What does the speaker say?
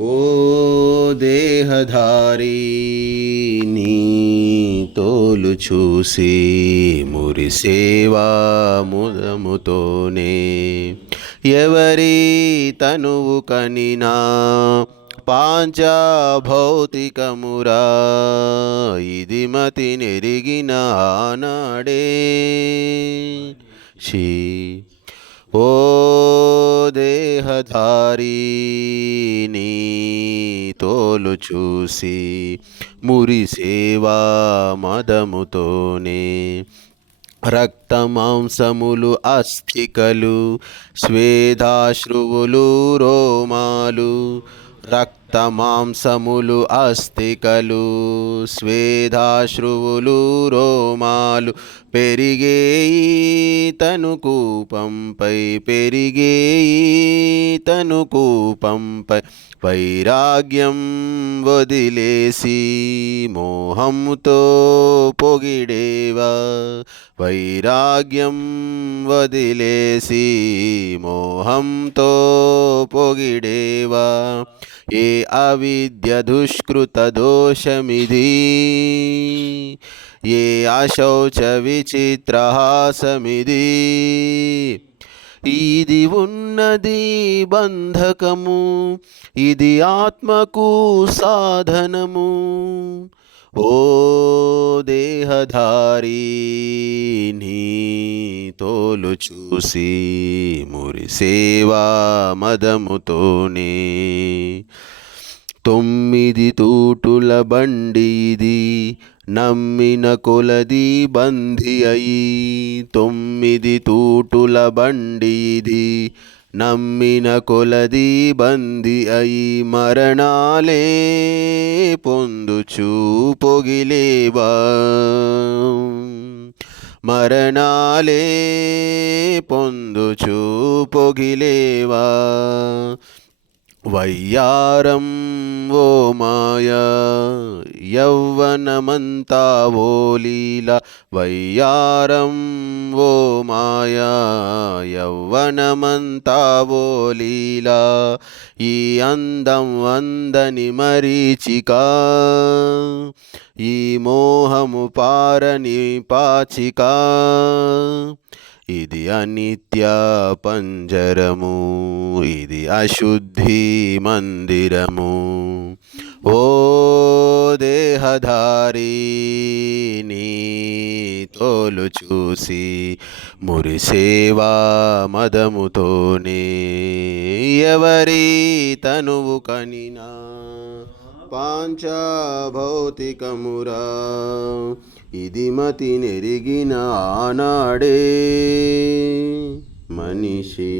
ఓ దేహధారీ నీ తోలు చూసి మురిసేవా ముదముతోనే. ఎవరి తనువు కనినా పాంచ భౌతికమురా ఇది మతి నెరిగిన ఆనాడే. శ్రీ ఓ దేహధారి తోలు చూసి మురిసేవా మదముతోనే. రక్తమాంసములు అస్థికలు స్వేదాశ్రువులు రోమాలు రక్త రక్తమాంసములు అస్థికలు స్వేదాశ్రువులు రోమాలు పెరిగేయి తను కూపంపై పెరిగేయి తను కూపంపై వైరాగ్యం వదిలేసి మోహంతో పొగిడేవా? వైరాగ్యం వదిలేసి మోహంతో పొగిడేవా? ఏ అవిద్య దుష్కృత దోషమిది? ఏ అశౌచ విచిత్రహాసమిది ఇది ఉన్నది బంధకము ఇది ఆత్మకు సాధనము. ఓ దేహధారి నీ తోలు చూసి మురిసేవా మదముతోనే. తొమ్మిది తూటుల బండి ఇది నమ్మిన కొలది బంది అయి. తొమ్మిది తూటుల బండి ఇది నమ్మిన కొలది బంది అయి. మరణాలే పొందుచూ పొగిలేవా? మరణాలే పొందుచూ పొగిలేవా వయ్యారం ఓ మాయా యౌవనమంతా ఓ లీల వయ్యారం ఓ మాయా యౌవనమంతా ఓ లీల ఈ అందం అందని మరీచిక ఈ మోహము పారని పాచిక ఇది అనిత్య పంజరము ఇది అశుద్ధి మందిరము. ఓ దేహధారి నీ తోలు చూసి మురిసేవా మదముతోనే ఎవరి తనువు కనినా? పాంచ భౌతికమురా ఇది మతి నెరిగిన ఆనాడే మనిషి.